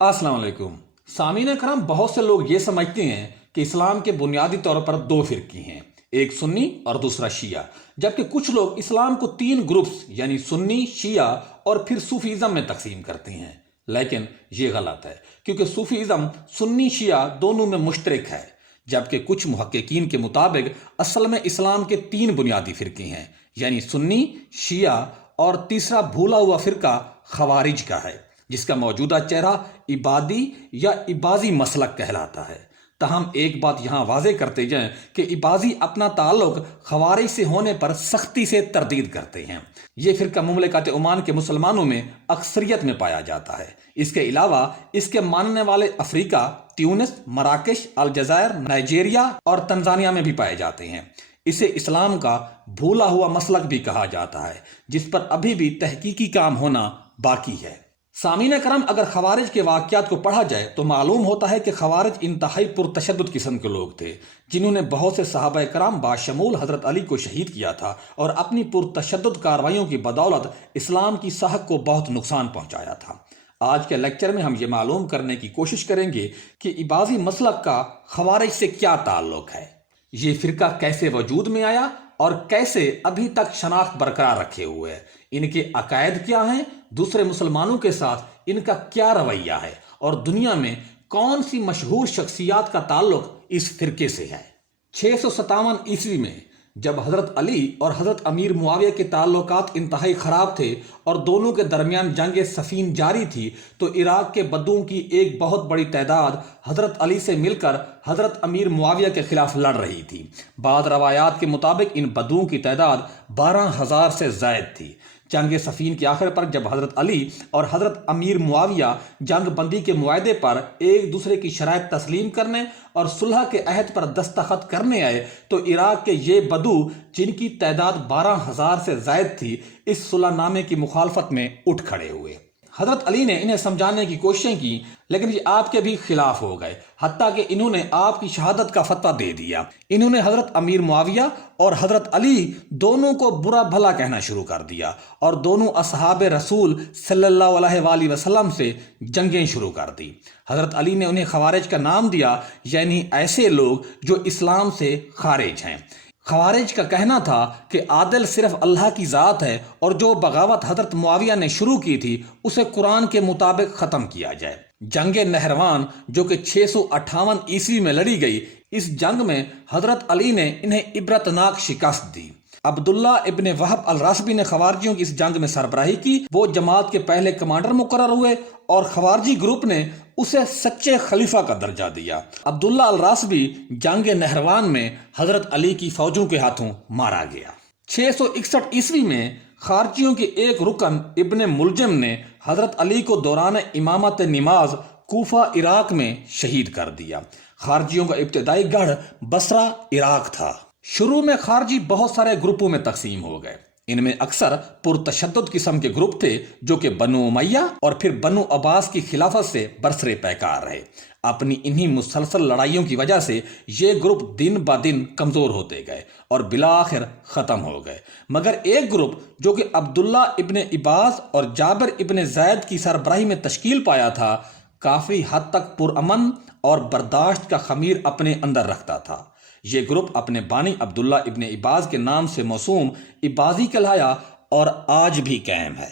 अस्सलाम वालेकुम। सामीन करम, बहुत से लोग ये समझते हैं कि इस्लाम के बुनियादी तौर पर दो फिरके हैं, एक सुन्नी और दूसरा शिया। जबकि कुछ लोग इस्लाम को तीन ग्रुप्स यानी सुन्नी, शिया और फिर सूफीज़म में तकसीम करते हैं। लेकिन ये गलत है, क्योंकि सूफीज़म सुन्नी शिया दोनों में मुश्तरक है। जबकि कुछ मुहक्किकीन के मुताबिक असल में इस्लाम के तीन बुनियादी फिरके हैं, यानी सुन्नी, शिया और तीसरा भूला हुआ फिरका खवारिज का है, जिसका मौजूदा चेहरा इबादी या इबाजी मसलक कहलाता है। तहम एक बात यहाँ वाजे करते जाएं कि इबाजी अपना ताल्लुक खवारिज से होने पर सख्ती से तरदीद करते हैं। ये फिरका मुमलिकत ओमान के मुसलमानों में अक्सरियत में पाया जाता है। इसके अलावा इसके मानने वाले अफ्रीका, ट्यूनिस, मराकश, अलजायर, नाइजीरिया और तंजानिया में भी पाए जाते हैं। इसे इस्लाम का भूला हुआ मसलक भी कहा जाता है, जिस पर अभी भी तहकीकी काम होना बाकी है। सामीन करम, अगर खवारिज के वाक़यात को पढ़ा जाए तो मालूम होता है कि खवारिज इंतहाई पुरतशद्दुद किस्म के लोग थे, जिन्होंने बहुत से सहाबा कराम बाशमूल हजरत अली को शहीद किया था और अपनी पुरतशद्दुद कार्रवाइयों की बदौलत इस्लाम की साहक को बहुत नुकसान पहुंचाया था। आज के लेक्चर में हम ये मालूम करने की कोशिश करेंगे कि इबाजी मसलक का खवारिज से क्या ताल्लुक है, ये फिरका कैसे वजूद में आया और कैसे अभी तक शनाख्त बरकरार रखे हुए है, इनके अकायद क्या हैं, दूसरे मुसलमानों के साथ इनका क्या रवैया है और दुनिया में कौन सी मशहूर शख्सियात का ताल्लुक इस फिरके से है। 657 ईस्वी में जब हजरत अली और हजरत अमीर मुआविया के ताल्लुकात इंतहाई खराब थे और दोनों के दरमियान जंग सफीन जारी थी, तो इराक के बद्दुओं की एक बहुत बड़ी तादाद हजरत अली से मिलकर हजरत अमीर मुआविया के खिलाफ लड़ रही थी। बाद रवायात के मुताबिक इन बद्दुओं की तादाद 12,000 से ज़ायद थी। जंग सफीन के आखिर पर जब हजरत अली और हजरत अमीर मुआविया जंग बंदी के मुआहदे पर एक दूसरे की शराइत तस्लीम करने और सुलह के अहद पर दस्तखत करने आए, तो इराक के ये बदू, जिनकी तादाद 12,000 से जायद थी, इस सुलहनामे की मुखालफत में उठ खड़े हुए। हजरत अली ने इन्हें समझाने की कोशिशें की, लेकिन ये आपके भी खिलाफ हो गए, हत्ता कि इन्होंने आपकी शहादत का फतवा दे दिया। इन्होंने हजरत अमीर मुआविया और हजरत अली दोनों को बुरा भला कहना शुरू कर दिया और दोनों असहाब रसूल सल्लल्लाहु अलैहि वसल्लम से जंगें शुरू कर दी। हजरत अली ने उन्हें खवारिज का नाम दिया, यानी ऐसे लोग जो इस्लाम से खारिज हैं। खवारिज का कहना था कि आदिल सिर्फ अल्लाह की ज़ात है और जो बगावत हजरत मुआविया ने शुरू की थी उसे कुरान के मुताबिक ख़त्म किया जाए। जंग नहरवान, जो कि 658 ईस्वी में लड़ी गई, इस जंग में हजरत अली ने इन्हें इबरतनाक शिकस्त दी। अब्दुल्ला इब्ने वहब अल रासबी ने खवारजियों की इस जंग में सरबराही की। वो जमात के पहले कमांडर मुकर्रर हुए और खवारजी ग्रुप ने उसे सच्चे खलीफा का दर्जा दिया। अब्दुल्ला अल रासबी जंग नहरवान में हजरत अली की फौजों के हाथों मारा गया। 661 ईस्वी में खारजियों के एक रुकन इब्ने मुलजम ने हजरत अली को दौरान इमामत नमाज कूफा इराक में शहीद कर दिया। खारजियों का इब्तदाई गढ़ बसरा इराक था। शुरू में खारजी बहुत सारे ग्रुपों में तकसीम हो गए। इनमें अक्सर पुरतशद्दुद किस्म के ग्रुप थे, जो कि बनु उमैया और फिर बनु अब्बास की खिलाफत से बरसरे पैकार रहे। अपनी इन्हीं मुसलसल लड़ाइयों की वजह से ये ग्रुप दिन ब दिन कमज़ोर होते गए और बिलाखिर ख़त्म हो गए। मगर एक ग्रुप, जो कि अब्दुल्ला इब्ने इबास और जाबिर इब्ने ज़ैद की सरबराही में तश्कील पाया था, काफ़ी हद तक पुरअमन और बर्दाश्त का खमीर अपने अंदर रखता था। ये ग्रुप अपने बानी अब्दुल्ला इब्ने इबाज के नाम से मौसूम इबाजी कहलाया और आज भी कायम है।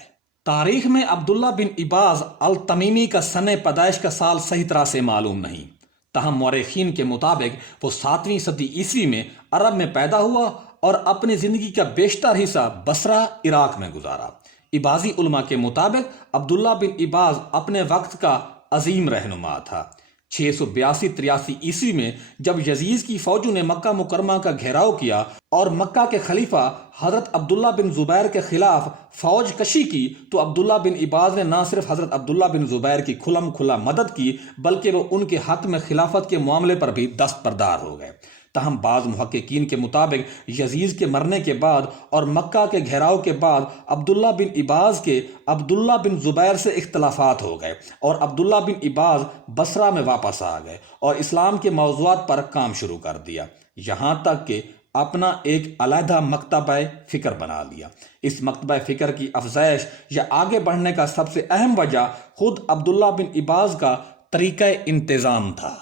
तारीख में अब्दुल्ला बिन इबाज अल तमीमी का सने पैदाइश का साल सही तरह से मालूम नहीं। तहम मौरखीन के मुताबिक वो 7वीं सदी ईस्वी में अरब में पैदा हुआ और अपनी ज़िंदगी का बेशतर हिस्सा बसरा इराक में गुजारा। इबाजी उलमा के मुताबिक अब्दुल्ला बिन इबाज अपने वक्त का अजीम रहनुमा था। 682-83 ईस्वी में जब यजीज की फौजों ने मक्का मुकरमा का घेराव किया और मक्का के खलीफा हजरत अब्दुल्ला बिन जुबैर के खिलाफ फौज कशी की, तो अब्दुल्ला बिन इबाज ने न सिर्फ हजरत अब्दुल्ला बिन जुबैर की खुलम खुला मदद की, बल्कि वो उनके हक में खिलाफत के मामले पर भी दस्तबरदार हो गए। तहम बाज़ मुहक्किकीन के मुताबिक यजीज के मरने के बाद और मक्का के घेराव के बाद अब्दुल्ला बिन इबाज के अब्दुल्ला बिन जुबैर से इख्तलाफात हो गए और अब्दुल्ला बिन इबाज बसरा में वापस आ गए और इस्लाम के मौज़ूआत पर काम शुरू कर दिया। यहाँ तक कि اپنا ایک علیحدہ مکتبہ فکر بنا لیا۔ اس مکتبہ فکر کی افزائش یا آگے بڑھنے کا سب سے اہم وجہ خود عبداللہ بن عباس کا طریقہ انتظام تھا۔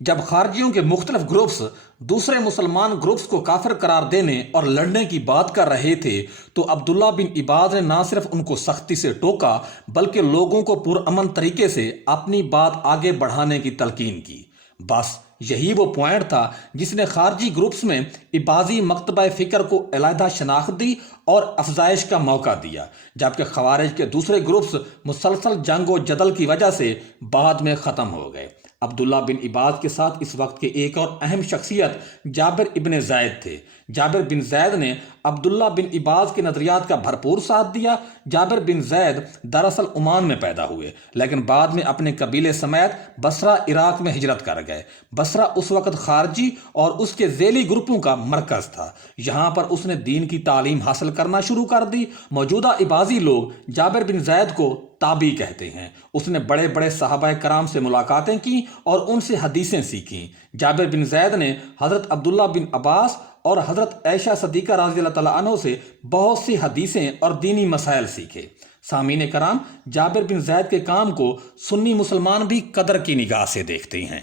جب خارجیوں کے مختلف گروپس دوسرے مسلمان گروپس کو کافر قرار دینے اور لڑنے کی بات کر رہے تھے تو عبداللہ بن عباس نے نہ صرف ان کو سختی سے ٹوکا بلکہ لوگوں کو پرامن طریقے سے اپنی بات آگے بڑھانے کی تلقین کی۔ بس یہی وہ پوائنٹ تھا جس نے خارجی گروپس میں عباسی مکتبہ فکر کو علیحدہ شناخت دی اور افزائش کا موقع دیا، جبکہ خوارج کے دوسرے گروپس مسلسل جنگ و جدل کی وجہ سے بعد میں ختم ہو گئے۔ عبداللہ بن عباس کے ساتھ اس وقت کے ایک اور اہم شخصیت جابر ابن زید تھے۔ جابر بن زید نے عبداللہ بن عباس کے نظریات کا بھرپور ساتھ دیا۔ جابر بن زید دراصل عمان میں پیدا ہوئے لیکن بعد میں اپنے قبیلے سمیت بصرہ عراق میں ہجرت کر گئے۔ بصرہ اس وقت خارجی اور اس کے ذیلی گروپوں کا مرکز تھا۔ یہاں پر اس نے دین کی تعلیم حاصل کرنا شروع کر دی۔ موجودہ عباسی لوگ جابر بن زید کو تابعی کہتے ہیں۔ اس نے بڑے بڑے صحابہ کرام سے ملاقاتیں کی اور ان سے حدیثیں سیکھیں۔ جابر بن زید نے حضرت عبداللہ بن عباس اور حضرت عائشہ صدیقہ رضی اللہ تعالیٰ عنہ سے بہت سی حدیثیں اور دینی مسائل سیکھے۔ سامعین کرام، جابر بن زید کے کام کو سنی مسلمان بھی قدر کی نگاہ سے دیکھتے ہیں۔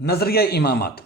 نظریہ امامت۔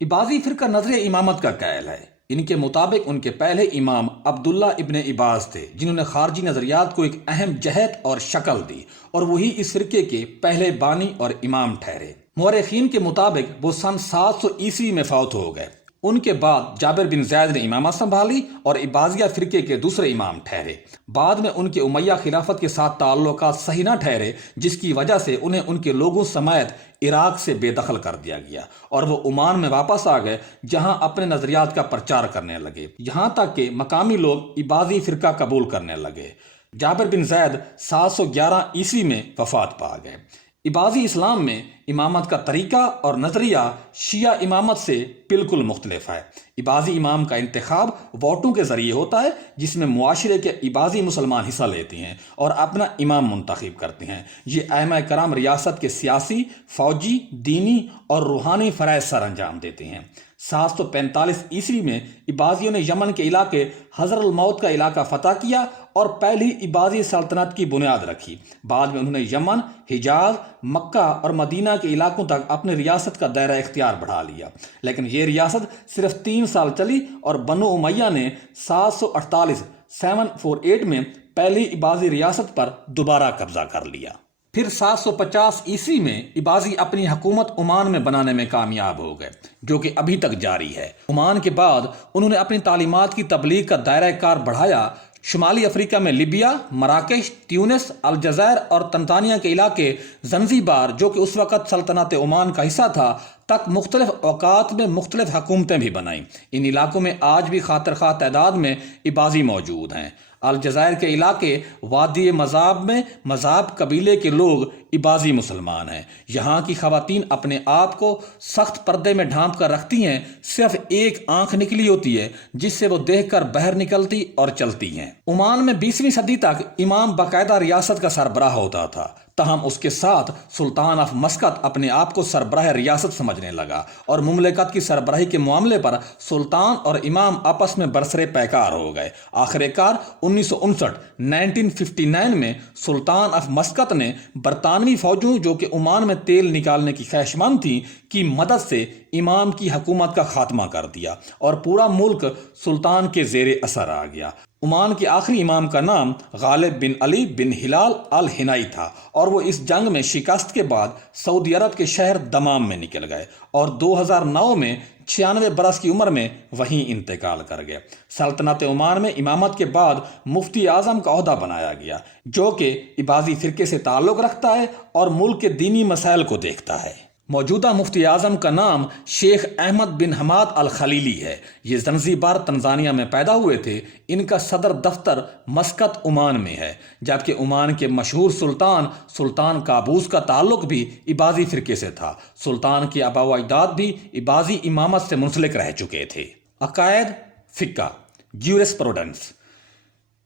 عباسی فرقہ نظریہ امامت کا قائل ہے۔ ان کے مطابق ان کے پہلے امام عبداللہ ابن عباس تھے جنہوں نے خارجی نظریات کو ایک اہم جہت اور شکل دی اور وہی اس فرقے کے پہلے بانی اور امام ٹھہرے۔ مورخین کے مطابق وہ سن 700 عیسوی میں فوت ہو گئے۔ ان کے بعد جابر بن زید نے امامت سنبھالی اور عباسیہ فرقے کے دوسرے امام ٹھہرے۔ بعد میں ان کے امیہ خلافت کے ساتھ تعلقات صحیح نہ ٹھہرے جس کی وجہ سے انہیں ان کے لوگوں سمیت عراق سے بے دخل کر دیا گیا اور وہ عمان میں واپس آ گئے جہاں اپنے نظریات کا پرچار کرنے لگے، یہاں تک کہ مقامی لوگ عباسی فرقہ قبول کرنے لگے۔ جابر بن زید 711 عیسوی میں وفات پا گئے۔ عباسی اسلام میں امامت کا طریقہ اور نظریہ شیعہ امامت سے بالکل مختلف ہے۔ عباسی امام کا انتخاب ووٹوں کے ذریعے ہوتا ہے جس میں معاشرے کے عباسی مسلمان حصہ لیتے ہیں اور اپنا امام منتخب کرتے ہیں۔ یہ ائمہ کرام ریاست کے سیاسی، فوجی، دینی اور روحانی فرائض سر انجام دیتے ہیں۔ 745 عیسوی میں عباسیوں نے یمن کے علاقے حضر الموت کا علاقہ فتح کیا اور پہلی عباسی سلطنت کی بنیاد رکھی۔ بعد میں انہوں نے یمن، حجاز، مکہ اور مدینہ کے علاقوں تک اپنی ریاست کا دائرہ اختیار بڑھا لیا، لیکن یہ ریاست صرف 3 سال چلی اور بنو امیہ نے 748 میں پہلی عباسی ریاست پر دوبارہ قبضہ کر لیا۔ پھر 750 عیسوی میں عباسی اپنی حکومت عمان میں بنانے میں کامیاب ہو گئے جو کہ ابھی تک جاری ہے۔ عمان کے بعد انہوں نے اپنی تعلیمات کی تبلیغ کا دائرہ کار بڑھایا۔ شمالی افریقہ میں لیبیا، مراکش، تیونس، الجزائر اور تنزانیہ کے علاقے، زنزیبار جو کہ اس وقت سلطنت عمان کا حصہ تھا، تک مختلف اوقات میں مختلف حکومتیں بھی بنائیں۔ ان علاقوں میں آج بھی خاطر خواہ تعداد میں عباسی موجود ہیں۔ الجزائر کے علاقے وادی مذاب میں مذاب قبیلے کے لوگ عباسی مسلمان ہیں۔ یہاں کی خواتین اپنے آپ کو سخت پردے میں ڈھانپ کر رکھتی ہیں، صرف ایک آنکھ نکلی ہوتی ہے جس سے وہ دیکھ کر باہر نکلتی اور چلتی ہیں۔ عمان میں 20ویں صدی تک امام باقاعدہ ریاست کا سربراہ ہوتا تھا، تاہم اس کے ساتھ سلطان آف مسقط اپنے آپ کو سربراہ ریاست سمجھنے لگا اور مملکت کی سربراہی کے معاملے پر سلطان اور امام آپس میں برسر پیکار ہو گئے۔ آخر کار 1959 میں سلطان آف مسقط نے برطانوی فوجوں جو کہ عمان میں تیل نکالنے کی خواہشمند تھیں کی مدد سے امام کی حکومت کا خاتمہ کر دیا اور پورا ملک سلطان کے زیر اثر آ گیا۔ عمان کے آخری امام کا نام غالب بن علی بن ہلال الہنائی تھا اور وہ اس جنگ میں شکست کے بعد سعودی عرب کے شہر دمام میں نکل گئے اور 2009 میں 96 برس کی عمر میں وہیں انتقال کر گئے۔ سلطنت عمان میں امامت کے بعد مفتی اعظم کا عہدہ بنایا گیا جو کہ عباسی فرقے سے تعلق رکھتا ہے اور ملک کے دینی مسائل کو دیکھتا ہے۔ موجودہ مفتی اعظم کا نام شیخ احمد بن حماد الخلیلی ہے۔ یہ زنزیبار تنزانیہ میں پیدا ہوئے تھے۔ ان کا صدر دفتر مسقط عمان میں ہے، جبکہ عمان کے مشہور سلطان قابوس کا تعلق بھی عباسی فرقے سے تھا۔ سلطان کے آباء و اجداد بھی عباسی امامت سے منسلک رہ چکے تھے۔ عقائد، فقہ، جیورسپروڈنس۔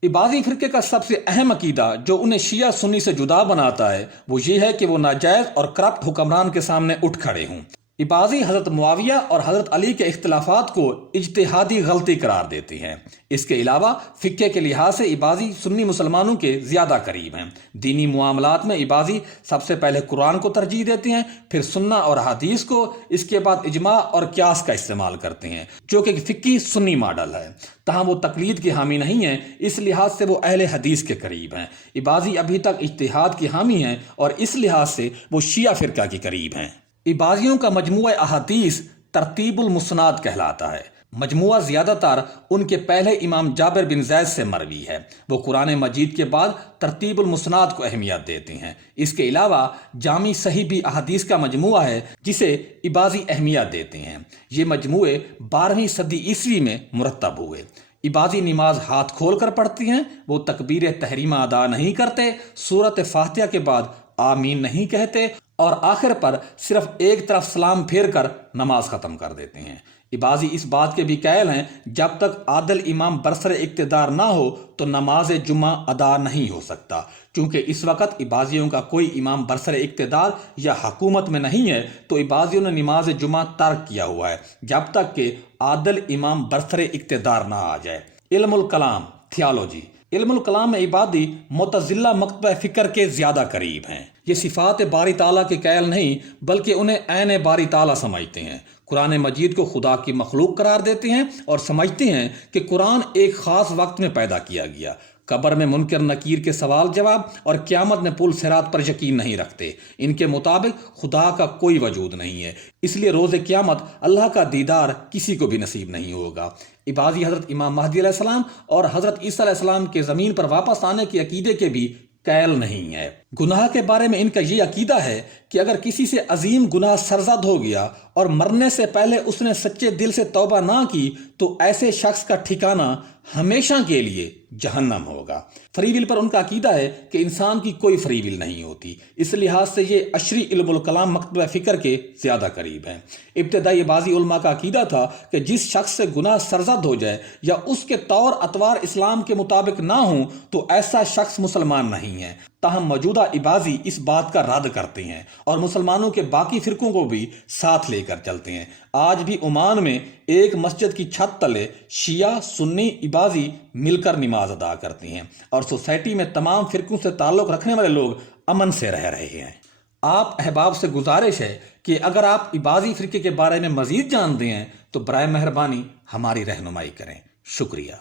عباسی فرقے کا سب سے اہم عقیدہ جو انہیں شیعہ سنی سے جدا بناتا ہے وہ یہ ہے کہ وہ ناجائز اور کرپٹ حکمران کے سامنے اٹھ کھڑے ہوں۔ इबाजी हज़रत मुआविया और हज़रत अली के इख्तिलाफात को इज्तिहादी गलती करार देते हैं। इसके अलावा फ़िक्के के लिहाज से इबाजी सुन्नी मुसलमानों के ज़्यादा करीब हैं। दीनी मामलात में इबाजी सबसे पहले कुरान को तरजीह देते हैं, फिर सुन्ना और हदीस को, इसके बाद इजमा और क्यास का इस्तेमाल करते हैं, जो कि फ़िक्की सुन्नी मॉडल है। तहाँ वो तकलीद के हामी नहीं हैं, इस लिहाज से वो अहले हदीस के करीब हैं। इबाजी अभी तक इज्तिहाद के हामी हैं और इस लिहाज से वो शिया फ़िरका के करीब हैं। इबाजियों का मजमुआ अहादीस तरतीबुल मुस्नाद कहलाता है। मजमुआ ज़्यादातर उनके पहले इमाम जाबिर बिन ज़ैद से मरवी है। वो कुरान मजीद के बाद तरतीबुल मुस्नाद को अहमियत देते हैं। इसके अलावा जामी सही भी अहादीस का मजमुआ है जिसे इबाजी अहमियत देते हैं। ये मजमुए 12वीं सदी ईस्वी में मुरतब हुए। इबाजी नमाज हाथ खोल कर पढ़ती हैं। वो तकबीर तहरीमा अदा नहीं करते, सूरत फातिहा के बाद आमीन नहीं कहते और आखिर पर सिर्फ एक तरफ सलाम फेर कर नमाज ख़त्म कर देते हैं। इबाजी इस बात के भी कायल हैं, जब तक आदिल इमाम बरसर इक़्तिदार ना हो तो नमाज जुमा अदा नहीं हो सकता। चूँकि इस वक्त इबाजियों का कोई इमाम बरसर इक़्तिदार या हुकूमत में नहीं है, तो इबाजियों ने नमाज जुमा तर्क किया हुआ है जब तक कि आदिल इमाम बरसर इक़्तिदार ना आ जाए। इल्मुल कलाम थियोलॉजी। इल्मुल कलाम में इबादी मुतज़िला मकतब फ़िक्र के ज़्यादा करीब हैं। ये सिफ़ात बारी ताला के कायल नहीं बल्कि उन्हें ऐन बारी ताला समझते हैं। कुरान मजीद को खुदा की मखलूक करार देते हैं और समझते हैं कि कुरान एक ख़ास वक्त में पैदा किया गया। कब्र में मुनकर नकीर के सवाल जवाब और क़यामत में पुल सिरात पर यकीन नहीं रखते। इनके मुताबिक खुदा का कोई वजूद नहीं है, इसलिए रोज़ क़यामत अल्लाह का दीदार किसी को भी नसीब नहीं होगा। इबादी हज़रत इमाम महदी अलैहिस्सलाम और हज़रत ईसा अलैहिस्सलाम के ज़मीन पर वापस आने के अकीदे के भी कायल नहीं है। गुनाह के बारे में इनका ये अकीदा है कि अगर किसी से अजीम गुनाह सरजद हो गया और मरने से पहले उसने सच्चे दिल से तौबा ना की तो ऐसे शख्स का ठिकाना हमेशा के लिए जहन्नम होगा। फ्री विल पर उनका अकीदा है कि इंसान की कोई फ्री विल नहीं होती। इस लिहाज से ये अशरी इल्मुल कलाम मकतब फ़िक्र के ज़्यादा करीब हैं। इब्तिदाई बाज़ी उलमा का अकीदा था कि जिस शख्स से गुनाह सरजद हो जाए या उसके तौर अतवार इस्लाम के मुताबिक ना हो तो ऐसा शख्स मुसलमान नहीं है। ताहम मौजूदा इबाजी इस बात का रद्द करते हैं और मुसलमानों के बाकी फ़िरकों को भी साथ लेकर चलते हैं। आज भी ओमान में एक मस्जिद की छत तले शिया सुन्नी इबाजी मिलकर नमाज अदा करते हैं और सोसाइटी में तमाम फ़िरकों से ताल्लुक़ रखने वाले लोग अमन से रह रहे हैं। आप अहबाब से गुजारिश है कि अगर आप इबाजी फ़िरके के बारे में मज़ीद जानते हैं तो बराए मेहरबानी हमारी रहनुमाई करें। शुक्रिया।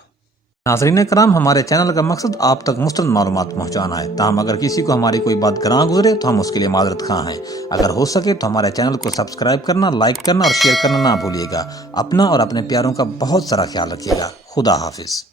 नाज़रीन कराम, हमारे चैनल का मकसद आप तक मुस्तंद मालूमात पहुँचाना है। ताहम अगर किसी को हमारी कोई बात गरां गुजरे तो हम उसके लिए माज़रत खां हैं। अगर हो सके तो हमारे चैनल को सब्सक्राइब करना, लाइक करना और शेयर करना ना भूलिएगा। अपना और अपने प्यारों का बहुत सारा ख्याल रखिएगा। खुदा हाफिज़।